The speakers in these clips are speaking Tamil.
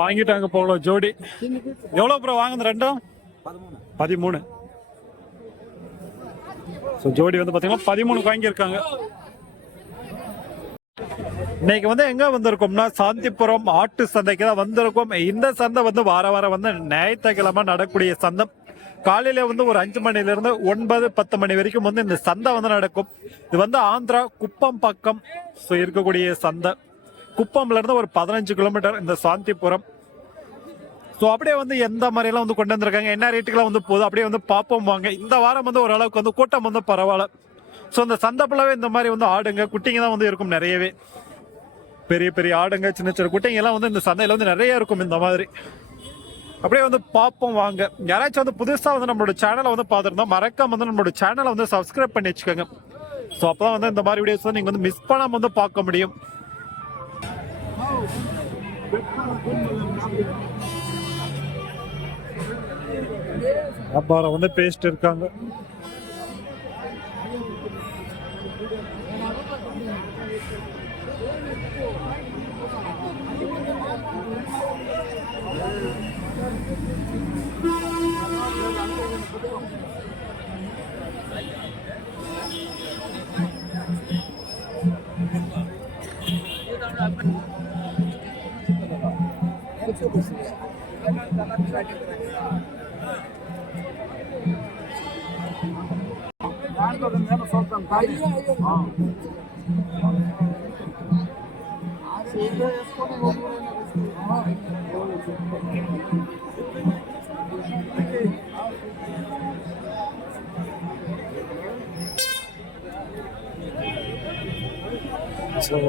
வாங்கிட்டாங்க போல ஜோடி. எவ்வளவு ப்ரோ வாங்குது ரெண்டும்? 13. ஜோடி வந்து பாத்தீங்கன்னா 13 வாங்கியிருக்காங்க. இன்னைக்கு வந்து எங்க வந்திருக்கோம்னா சாந்திபுரம் ஆட்டு சந்தைக்கு தான் வந்திருக்கோம். இந்த சந்தை வந்து வாரம் வந்து ஞாயிற்றுக்கிழமை நடக்கூடிய சந்தை. காலையில வந்து ஒரு 5 மணில இருந்து 9-10 மணி வரைக்கும் வந்து இந்த சந்தை வந்து நடக்கும். இது வந்து ஆந்திரா குப்பம் பக்கம் இருக்கக்கூடிய சந்தை. குப்பம்ல இருந்து ஒரு 15 கிலோமீட்டர் இந்த சாந்திபுரம். அப்படியே வந்து எந்த மாதிரிலாம் வந்து கொண்டு வந்திருக்காங்க, என்ன ரேட்டுக்கெல்லாம் வந்து போகுது அப்படியே வந்து பார்ப்போம் வாங்க. இந்த வாரம் வந்து ஓரளவுக்கு வந்து கூட்டம் வந்து பரவாயில்ல. இந்த சந்தை ஃபுல்லாவே இந்த மாதிரி வந்து ஆடுங்க குட்டிங்க தான் வந்து இருக்கும் நிறையவே. பெரிய பெரிய ஆடுங்க சின்ன சின்ன குட்டிங்க எல்லாம் வந்து இந்த சந்தையில வந்து நிறைய இருக்கும் இந்த மாதிரி. அப்படியே வந்து பார்ப்போம் வாங்க. யாராச்சும் வந்து புதுசா வந்து நம்மளோட சேனலை வந்து பார்த்துருந்தா மறக்காம வந்து நம்மளோட சேனலை வந்து சப்ஸ்கிரைப் பண்ணி வச்சுக்கோங்க. அப்பதான் வந்து இந்த மாதிரி வீடியோஸ் நீங்க வந்து மிஸ் பண்ணாம வந்து பார்க்க முடியும். வியாபாரம் வந்து பேஸ்ட் இருக்காங்க.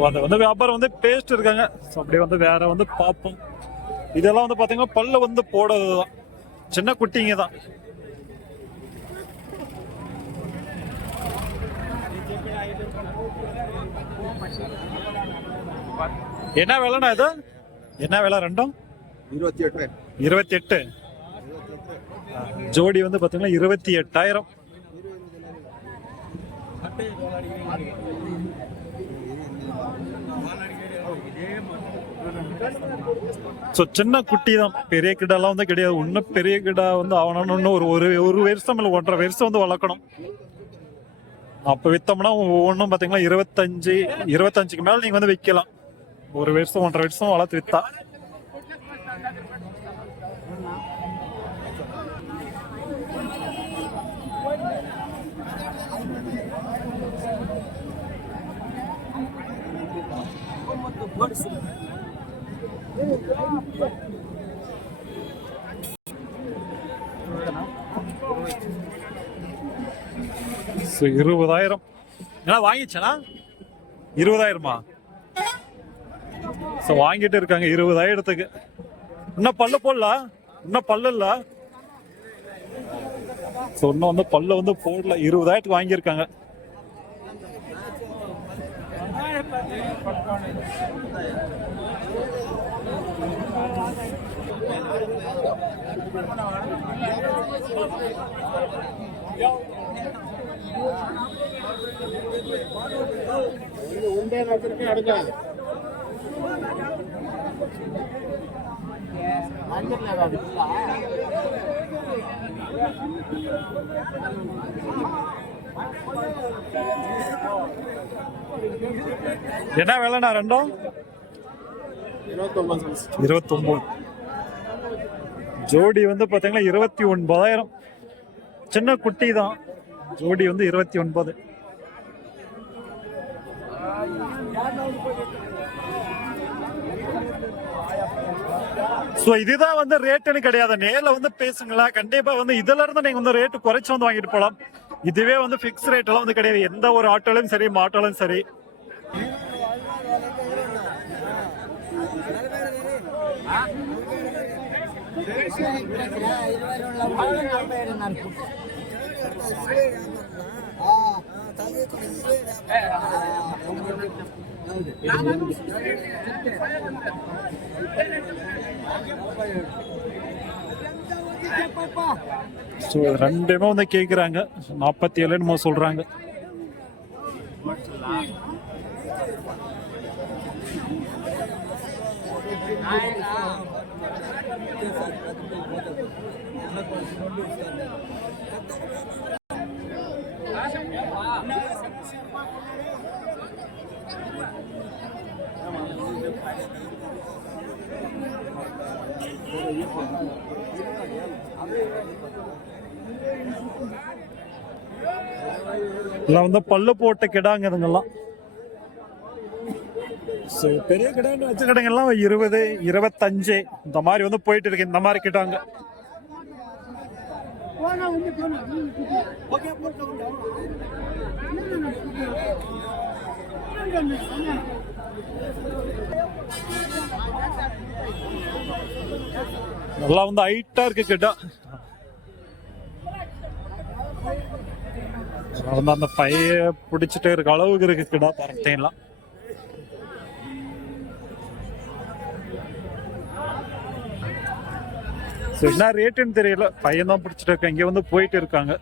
அது வந்து வியாபாரம் வந்து பேஸ்ட் இருக்காங்க. அப்படியே வந்து வேற வந்து பார்ப்போம். இதெல்லாம் வந்து பாத்தீங்கன்னா பல்ல வந்து போடுறதுதான், சின்ன குட்டிங்க தான். என்ன விலைண்ணா இது? என்ன விலை ரெண்டும்? 28. ஜோடி வந்து பாத்தீங்கன்னா 28,000. சின்ன குட்டி தான், பெரிய கிடாலாம் வந்து கிடையாது. இன்னும் பெரிய கிடா வந்து ஆகணும்னு ஒரு வருஷம் இல்லை 1.5 வருஷம் வந்து வளர்க்கணும். அப்ப வித்தோம்னா ஒவ்வொன்றும் பாத்தீங்கன்னா 25 மேல நீங்க வந்து விற்கலாம். 1 வருஷம் 1.5 வருஷம் வளர்த்து வித்தா. So, 20,000. என்ன வாங்கிச்சனா? 20,000மா? வாங்கிட்டு இருக்காங்க 20,000த்துக்கு. இன்னும் பல்லு போடல, இன்னும் பல்லு இல்ல. இன்னும் வந்து பல்லு வந்து போடல. 20,000த்துக்கு வாங்கியிருக்காங்க. என்ன விலைண்ணா ரெண்டும்? 29. ஜோடி வந்து பாத்தீங்கன்னா 29,000. சின்ன குட்டி தான். ஜோடி வந்து 29. இதுதான் வந்து ரேட்டுன்னு கிடையாது. நேர்ல வந்து பேசுங்களா, கண்டிப்பா வந்து இதுல இருந்து நீங்க வந்து ரேட்டு குறைச்சு வந்து வாங்கிட்டு போலாம். இதுவே வந்து பிக்ஸ் ரேட் எல்லாம் வந்து கிடையாது. எந்த ஒரு ஆட்டோலையும் சரி மாட்டோலும் சரி. ரெண்டுமே வந்து கேக்குறாங்க. 47 சொல்றாங்க. இதெல்லாம் வந்து பல்லு போட்ட கிடாங்க இதுங்கெல்லாம். பெரிய கிடான்னு வச்ச கிடங்கெல்லாம் 20, 25 இந்த மாதிரி வந்து போயிட்டு இருக்கு. இந்த மாதிரி கிட்டாங்க. நல்லா வந்து ஹைட்டா இருக்கு கிட்டா. வந்து அந்த பைய பிடிச்சிட்டு இருக்க அளவுக்கு இருக்கு கிடா பார்த்தீங்களா. என்ன ரேட்டுன்னு தெரியல. பையன் தான் பிடிச்சிட்டு இருக்க. இங்க வந்து போயிட்டு இருக்காங்க.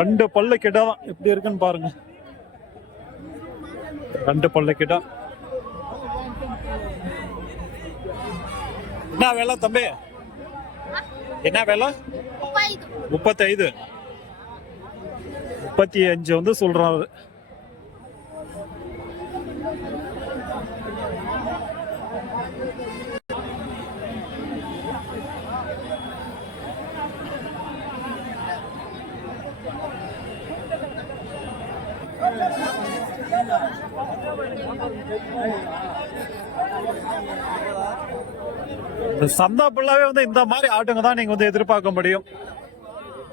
ரெண்டு பல்லு கிடா தான். எப்படி இருக்குன்னு பாருங்க. ரெண்டு பல்லு கிடா. என்ன வேலை தம்பி? என்ன வேலை? 35 35 வந்து சொல்றாரு. சந்தா ஃபுல்லாவே வந்து இந்த மாதிரி ஆட்டுங்க தான் நீங்க வந்து எதிர்பார்க்க முடியும்.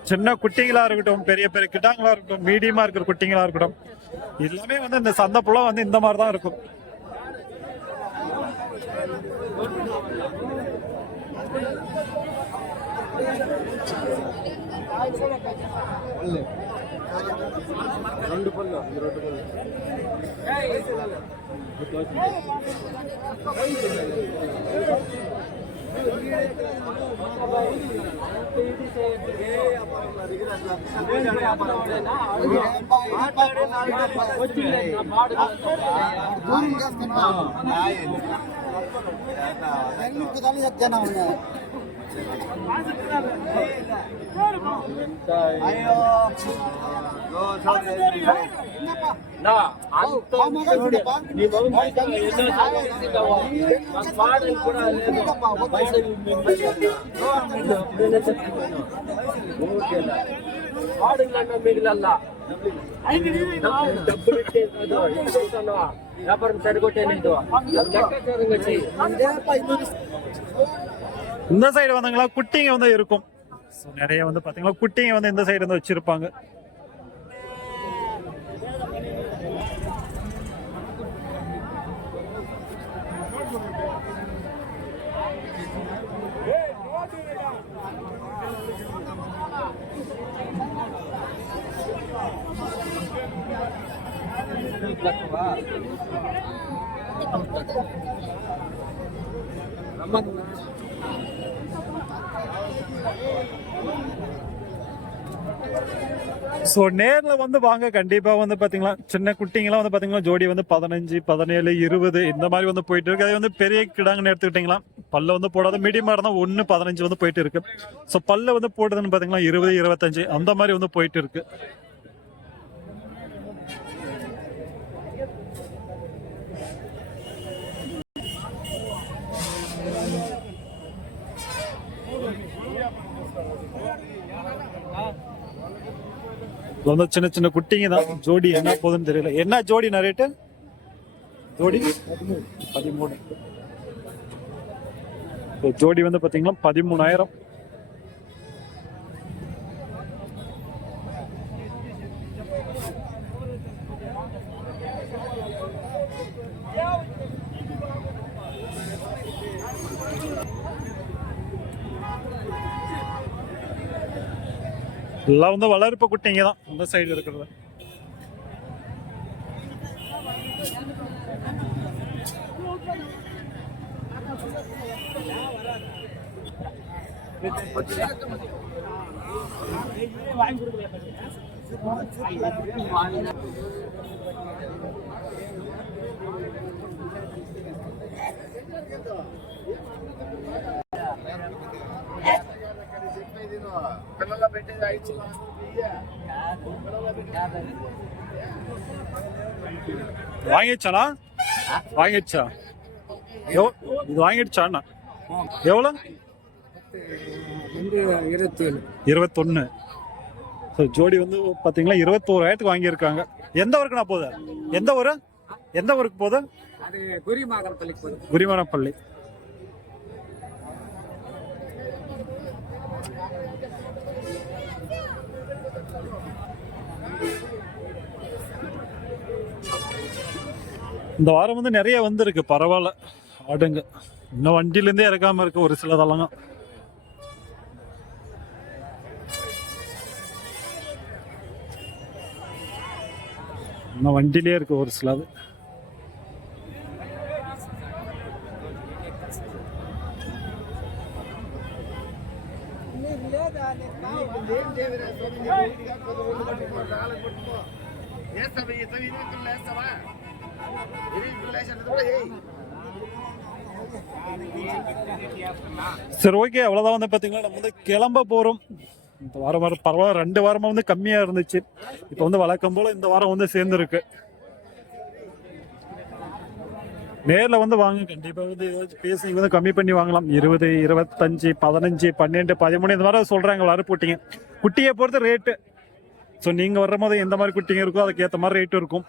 சின்ன குட்டிங்களா இருக்கட்டும், பெரிய பெரிய கிட்டாங்களா இருக்கட்டும், மீடியமா இருக்கிற குட்டிங்களா இருக்கட்டும், எல்லாமே வந்து இந்த சந்தை ஃபுல்லா வந்து இந்த மாதிரி தான் இருக்கும். వ్యాపారం సరికొట్టేలేదు. இந்த சைடு வந்தாங்களா குட்டிங்க வந்து இருக்கும். நிறைய வந்து பாத்தீங்களா குட்டிங்க வந்து இந்த சைடு வந்து வச்சிருப்பாங்க. ஸோ நேரில் வந்து வாங்க. கண்டிப்பாக வந்து பார்த்தீங்களா சின்ன குட்டிங்கெல்லாம் வந்து பார்த்தீங்கன்னா ஜோடி வந்து 15, 17, 20 இந்த மாதிரி வந்து போயிட்டு இருக்கு. அதே வந்து பெரிய கிடாங்கன்னு எடுத்துக்கிட்டிங்களா பல்ல வந்து போடாத மீடியமாக இருந்தால் 1, 15 வந்து போயிட்டு இருக்கு. ஸோ பல்ல வந்து போடுறதுன்னு பார்த்தீங்கன்னா 20, 25 அந்த மாதிரி வந்து போயிட்டு இருக்கு. வந்து சின்ன சின்ன குட்டிங்க தான். ஜோடி என்ன போகுதுன்னு தெரியல. என்ன ஜோடி ரேட்டு? ஜோடி 13. ஜோடி வந்து பாத்தீங்கன்னா 13,000. எல்லாம் வந்து வளர்ப்பு குட்டிங்க தான் இந்த சைடு இருக்கிறது. வாங்கிடுச்சானா? வாங்கிடுச்சா? இது வாங்கிடுச்சாண்ணா? எவ்வளோ? 21. ஸோ ஜோடி வந்து பார்த்தீங்களா 21,000 வாங்கியிருக்காங்க. எந்த ஊருக்குண்ணா போகுது? எந்த ஊர்? எந்த ஊருக்கு போகுது? குரிமரப்பள்ளி. இந்த வாரம் வந்து நிறைய வந்திருக்கு, பரவாயில்ல ஆடுங்க. இன்னும் வண்டியிலேருந்தே இறக்காம இருக்கு ஒரு சிலதெல்லாம். இன்னும் வண்டியிலே இருக்கு ஒரு சிலது. சரி, ஓகே, அவ்வளோதான். வந்து பார்த்தீங்களா நம்ம வந்து கிளம்ப போகிறோம். இந்த வாரம் பரவாயில்ல, 2 வாரமாக வந்து கம்மியாக இருந்துச்சு. இப்போ வந்து வழக்கம் போல் இந்த வாரம் வந்து சேர்ந்துருக்கு. நேரில் வந்து வாங்க, கண்டிப்பாக வந்து ஏதாச்சும் பேசி வந்து கம்மி பண்ணி வாங்கலாம். 20, 25, 15, 12, 13 இந்த மாதிரி சொல்கிறாங்க. வர போட்டிங்க குட்டியை பொறுத்த ரேட்டு. ஸோ நீங்கள் வர்ற போது எந்த மாதிரி குட்டிங்க இருக்கோ அதுக்கு ஏற்ற மாதிரி ரேட்டு இருக்கும்.